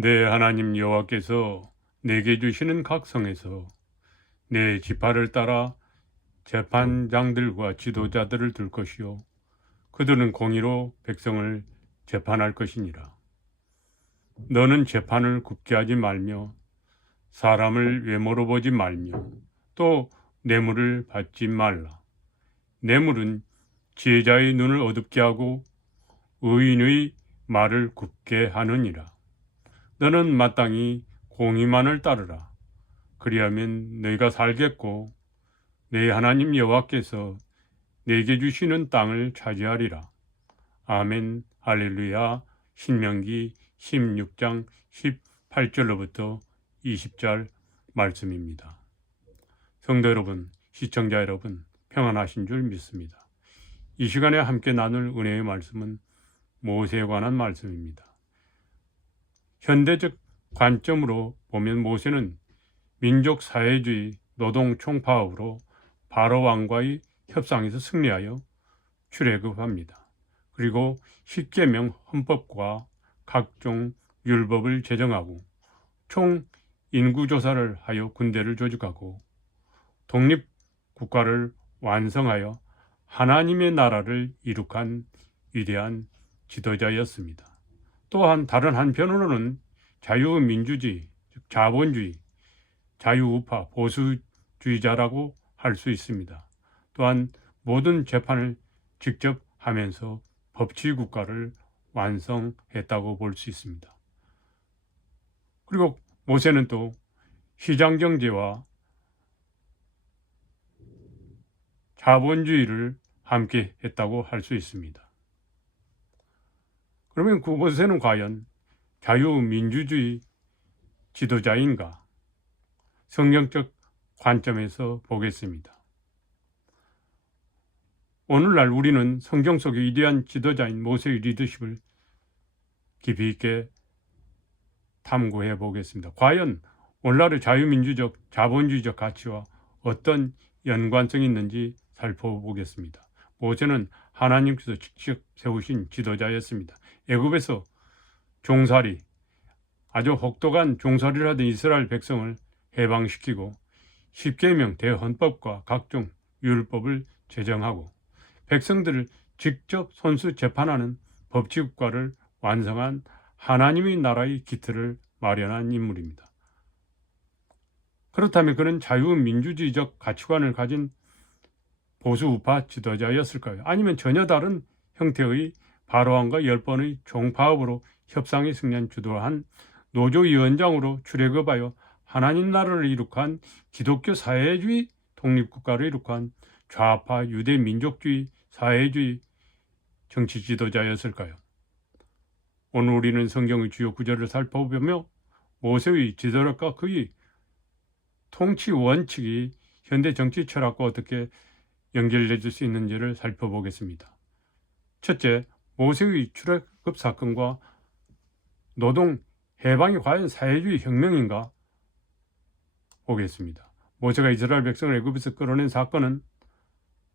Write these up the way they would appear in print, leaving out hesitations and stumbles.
내 하나님 여호와께서 내게 주시는 각 성에서 내 지파를 따라 재판장들과 지도자들을 둘 것이요 그들은 공의로 백성을 재판할 것이니라. 너는 재판을 굽게 하지 말며 사람을 외모로 보지 말며 또 뇌물을 받지 말라. 뇌물은 지혜자의 눈을 어둡게 하고 의인의 말을 굽게 하느니라. 너는 마땅히 공의만을 따르라. 그리하면 너희가 살겠고 내 하나님 여호와께서 내게 주시는 땅을 차지하리라. 아멘. 할렐루야. 신명기 16장 18절로부터 20절 말씀입니다. 성도 여러분, 시청자 여러분, 평안하신 줄 믿습니다. 이 시간에 함께 나눌 은혜의 말씀은 모세에 관한 말씀입니다. 현대적 관점으로 보면 모세는 민족 사회주의 노동 총파업으로 바로 왕과의 협상에서 승리하여 출애굽합니다. 그리고 십계명 헌법과 각종 율법을 제정하고 총 인구조사를 하여 군대를 조직하고 독립국가를 완성하여 하나님의 나라를 이룩한 위대한 지도자였습니다. 또한 다른 한편으로는 자유민주주의, 즉 자본주의, 자유우파, 보수주의자라고 할 수 있습니다. 또한 모든 재판을 직접 하면서 법치국가를 완성했다고 볼 수 있습니다. 그리고 모세는 또 시장경제와 자본주의를 함께 했다고 할 수 있습니다. 그러면 그 모세는 과연 자유민주주의 지도자인가? 성경적 관점에서 보겠습니다. 오늘날 우리는 성경 속의 위대한 지도자인 모세의 리더십을 깊이 있게 탐구해 보겠습니다. 과연 오늘날의 자유민주적, 자본주의적 가치와 어떤 연관성이 있는지 살펴보겠습니다. 모세는 하나님께서 직접 세우신 지도자였습니다. 애굽에서 종살이, 아주 혹독한 종살이를 하던 이스라엘 백성을 해방시키고 십계명 대헌법과 각종 율법을 제정하고 백성들을 직접 손수 재판하는 법치국가를 완성한 하나님의 나라의 기틀을 마련한 인물입니다. 그렇다면 그는 자유민주주의적 가치관을 가진 보수우파 지도자였을까요? 아니면 전혀 다른 형태의 바로왕과 10번의 종파업으로 협상에 승리한 주도한 노조위원장으로 출애굽하여 하나님 나라를 이룩한 기독교 사회주의 독립국가를 이룩한 좌파 유대민족주의 사회주의 정치 지도자였을까요? 오늘 우리는 성경의 주요 구절을 살펴보며 모세의 지도력과 그의 통치 원칙이 현대 정치 철학과 어떻게 연결될 수 있는지를 살펴보겠습니다. 첫째, 모세의 출애굽 사건과 노동 해방이 과연 사회주의 혁명인가 보겠습니다. 모세가 이스라엘 백성을 애굽에서 끌어낸 사건은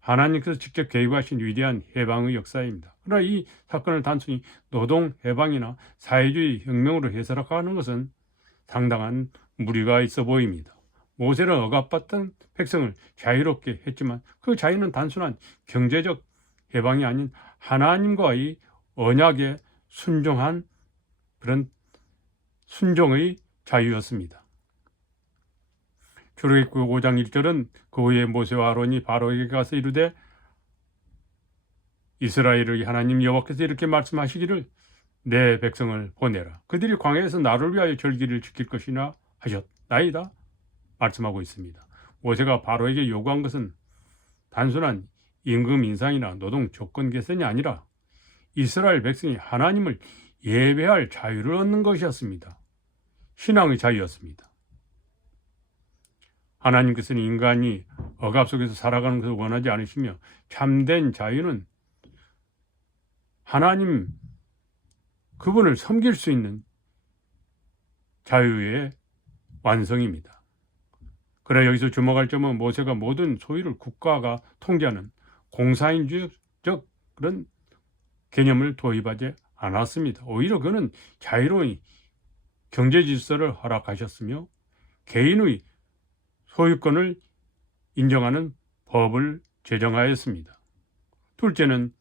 하나님께서 직접 개입하신 위대한 해방의 역사입니다. 그러나 이 사건을 단순히 노동 해방이나 사회주의 혁명으로 해석하는 것은 상당한 무리가 있어 보입니다. 모세는 억압받던 백성을 자유롭게 했지만 그 자유는 단순한 경제적 해방이 아닌 하나님과의 언약에 순종한 그런 순종의 자유였습니다. 출애굽기 5장 1절은 그 후에 모세와 아론이 바로에게 가서 이르되 이스라엘의 하나님 여호와께서 이렇게 말씀하시기를 내 백성을 보내라. 그들이 광야에서 나를 위하여 절기를 지킬 것이나 하셨나이다. 말씀하고 있습니다. 모세가 바로에게 요구한 것은 단순한 임금 인상이나 노동 조건 개선이 아니라 이스라엘 백성이 하나님을 예배할 자유를 얻는 것이었습니다. 신앙의 자유였습니다. 하나님께서는 인간이 억압 속에서 살아가는 것을 원하지 않으시며 참된 자유는 하나님 그분을 섬길 수 있는 자유의 완성입니다. 그래 여기서 주목할 점은 모세가 모든 소유를 국가가 통제하는 공산주의적 그런 개념을 도입하지 않았습니다. 오히려 그는 자유로운 경제 질서를 허락하셨으며 개인의 소유권을 인정하는 법을 제정하였습니다. 둘째는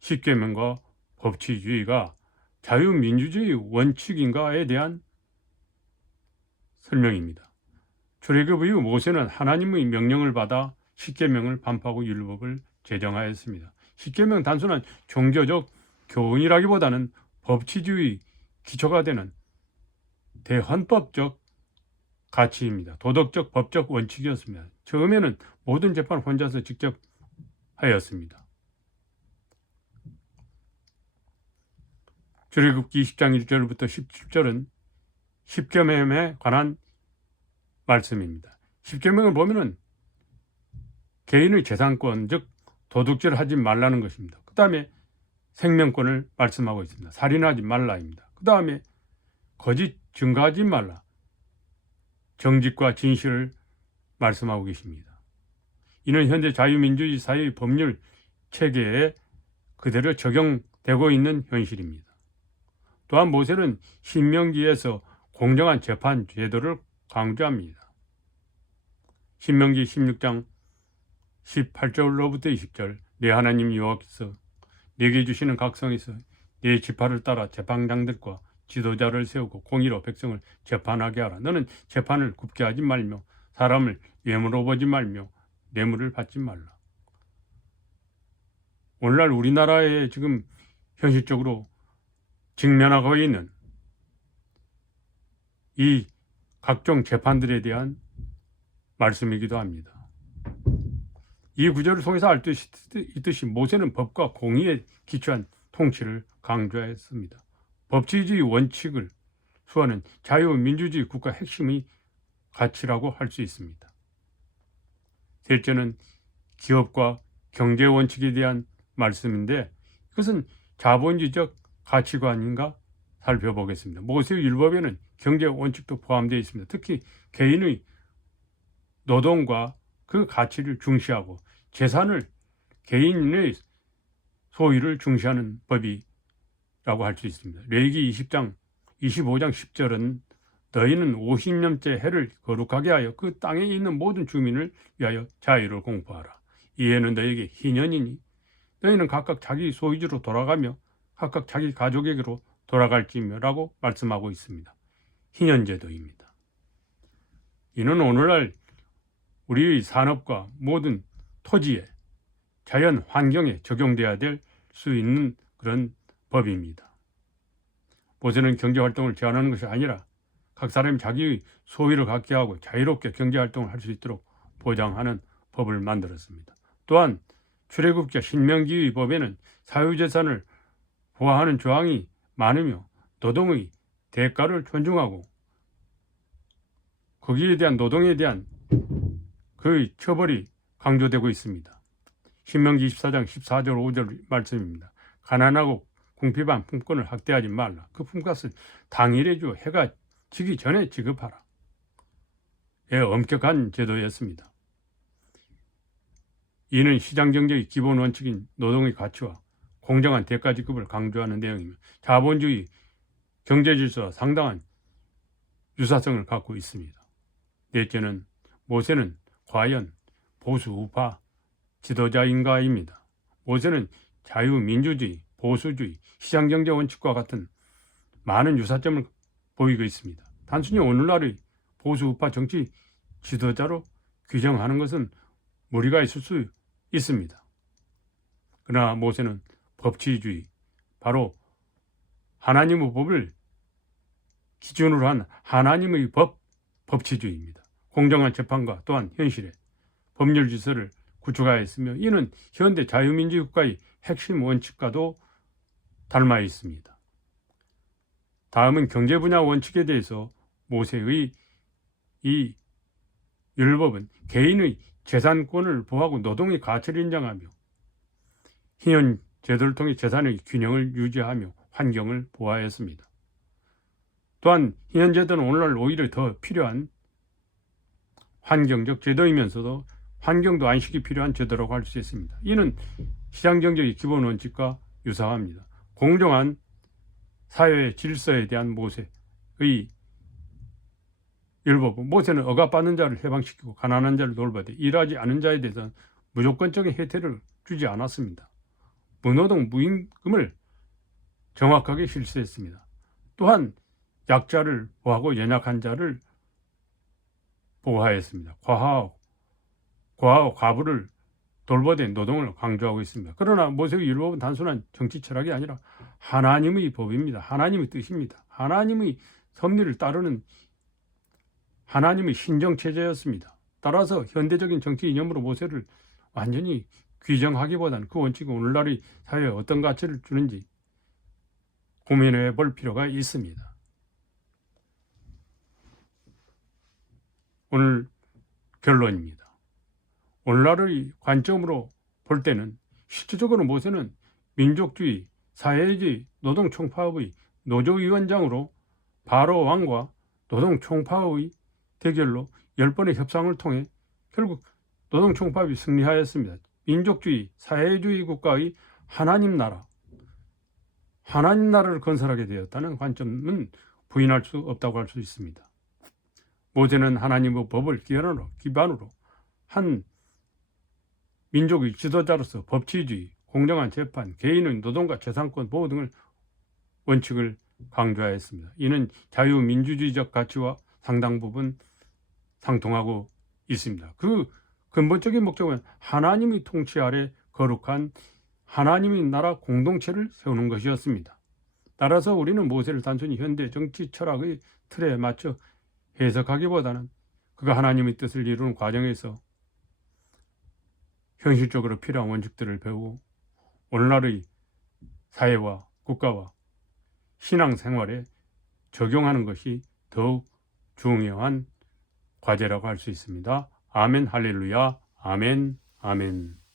십계명과 법치주의가 자유민주주의 원칙인가에 대한 설명입니다. 출애굽 이후 모세는 하나님의 명령을 받아 십계명을 반포하고 율법을 제정하였습니다. 십계명 단순한 종교적 교훈이라기보다는 법치주의 기초가 되는 대헌법적 가치입니다. 도덕적 법적 원칙이었습니다. 처음에는 모든 재판을 혼자서 직접 하였습니다. 출애굽기 20장 1절부터 17절은 십계명에 관한 말씀입니다. 십계명을 보면은 개인의 재산권, 즉 도둑질을 하지 말라는 것입니다. 그 다음에 생명권을 말씀하고 있습니다. 살인하지 말라입니다. 그 다음에 거짓 증거하지 말라, 정직과 진실을 말씀하고 계십니다. 이는 현재 자유민주주의 사회의 법률 체계에 그대로 적용되고 있는 현실입니다. 또한 모세는 신명기에서 공정한 재판 제도를 강조합니다. 신명기 16장 18절로부터 20절, 내 하나님 여호와께서 내게 주시는 각성에서 내 지파를 따라 재판장들과 지도자를 세우고 공의로 백성을 재판하게 하라. 너는 재판을 굽게 하지 말며 사람을 외모로 보지 말며 뇌물을 받지 말라. 오늘날 우리나라에 지금 현실적으로 직면하고 있는 이 각종 재판들에 대한 말씀이기도 합니다. 이 구절을 통해서 알 수 있듯이 모세는 법과 공의에 기초한 통치를 강조했습니다. 법치주의 원칙을 수호하는 자유민주주의 국가 핵심의 가치라고 할 수 있습니다. 셋째는 기업과 경제 원칙에 대한 말씀인데 이것은 자본주의적 가치관인가 살펴보겠습니다. 모세의 율법에는 경제 원칙도 포함되어 있습니다. 특히 개인의 노동과 그 가치를 중시하고 재산을 개인의 소유를 중시하는 법이라고 할 수 있습니다. 레위기 25장 10절은 너희는 50년째 해를 거룩하게 하여 그 땅에 있는 모든 주민을 위하여 자유를 공포하라. 이해는 너희에게 희년이니 너희는 각각 자기 소유지로 돌아가며 각각 자기 가족에게로 돌아갈지며라고 말씀하고 있습니다. 희년제도입니다. 이는 오늘날 우리의 산업과 모든 토지에 자연 환경에 적용돼야 될 수 있는 그런 법입니다. 모세는 경제활동을 제한하는 것이 아니라 각 사람이 자기의 소유를 갖게 하고 자유롭게 경제활동을 할 수 있도록 보장하는 법을 만들었습니다. 또한 출애굽기와 신명기의 법에는 사유재산을 보호하는 조항이 많으며 노동의 대가를 존중하고 거기에 대한 노동에 대한 그의 처벌이 강조되고 있습니다. 신명기 24장 14절 5절 말씀입니다. 가난하고 궁핍한 품권을 학대하지 말라. 그 품값을 당일에 주어 해가 지기 전에 지급하라. 엄격한 제도였습니다. 이는 시장경제의 기본 원칙인 노동의 가치와 공정한 대가 지급을 강조하는 내용이며 자본주의 경제질서와 상당한 유사성을 갖고 있습니다. 넷째는 모세는 과연 보수 우파 지도자인가입니다. 모세는 자유민주주의, 보수주의, 시장경제 원칙과 같은 많은 유사점을 보이고 있습니다. 단순히 오늘날의 보수 우파 정치 지도자로 규정하는 것은 무리가 있을 수 있습니다. 그러나 모세는 법치주의, 바로 하나님의 법을 기준으로 한 하나님의 법치주의입니다. 공정한 재판과 또한 현실의 법률 질서를 구축하였으며 이는 현대 자유민주주의 국가의 핵심 원칙과도 닮아 있습니다. 다음은 경제 분야 원칙에 대해서 모세의 이 율법은 개인의 재산권을 보호하고 노동의 가치를 인정하며 희년 제도를 통해 재산의 균형을 유지하며 환경을 보호하였습니다. 또한 희년 제도는 오늘날 오히려 더 필요한 환경적 제도이면서도 환경도 안식이 필요한 제도라고 할 수 있습니다. 이는 시장경제의 기본 원칙과 유사합니다. 공정한 사회의 질서에 대한 모세 율법은 모세는 억압받는 자를 해방시키고 가난한 자를 돌보되 일하지 않은 자에 대해서는 무조건적인 혜택을 주지 않았습니다. 무노동 무임금을 정확하게 실시했습니다. 또한 약자를 보호하고 연약한 자를 보호하였습니다. 과하고 과부를 돌보되 노동을 강조하고 있습니다. 그러나 모세의 율법은 단순한 정치 철학이 아니라 하나님의 법입니다. 하나님의 뜻입니다. 하나님의 섭리를 따르는 하나님의 신정체제였습니다. 따라서 현대적인 정치 이념으로 모세를 완전히 규정하기보다는 그 원칙이 오늘날의 사회에 어떤 가치를 주는지 고민해 볼 필요가 있습니다. 오늘 결론입니다. 오늘날의 관점으로 볼 때는 실질적으로 모세는 민족주의, 사회주의, 노동총파업의 노조위원장으로 바로 왕과 노동총파업의 대결로 10번의 협상을 통해 결국 노동총파업이 승리하였습니다. 민족주의, 사회주의 국가의 하나님 나라를 건설하게 되었다는 관점은 부인할 수 없다고 할 수 있습니다. 모세는 하나님의 법을 기반으로 한 민족의 지도자로서 법치주의, 공정한 재판, 개인의 노동과 재산권 보호 등을 원칙을 강조하였습니다. 이는 자유민주주의적 가치와 상당 부분 상통하고 있습니다. 그 근본적인 목적은 하나님의 통치 아래 거룩한 하나님의 나라 공동체를 세우는 것이었습니다. 따라서 우리는 모세를 단순히 현대 정치 철학의 틀에 맞춰 해석하기보다는 그가 하나님의 뜻을 이루는 과정에서 현실적으로 필요한 원칙들을 배우고 오늘날의 사회와 국가와 신앙생활에 적용하는 것이 더욱 중요한 과제라고 할 수 있습니다. 아멘 할렐루야 아멘 아멘.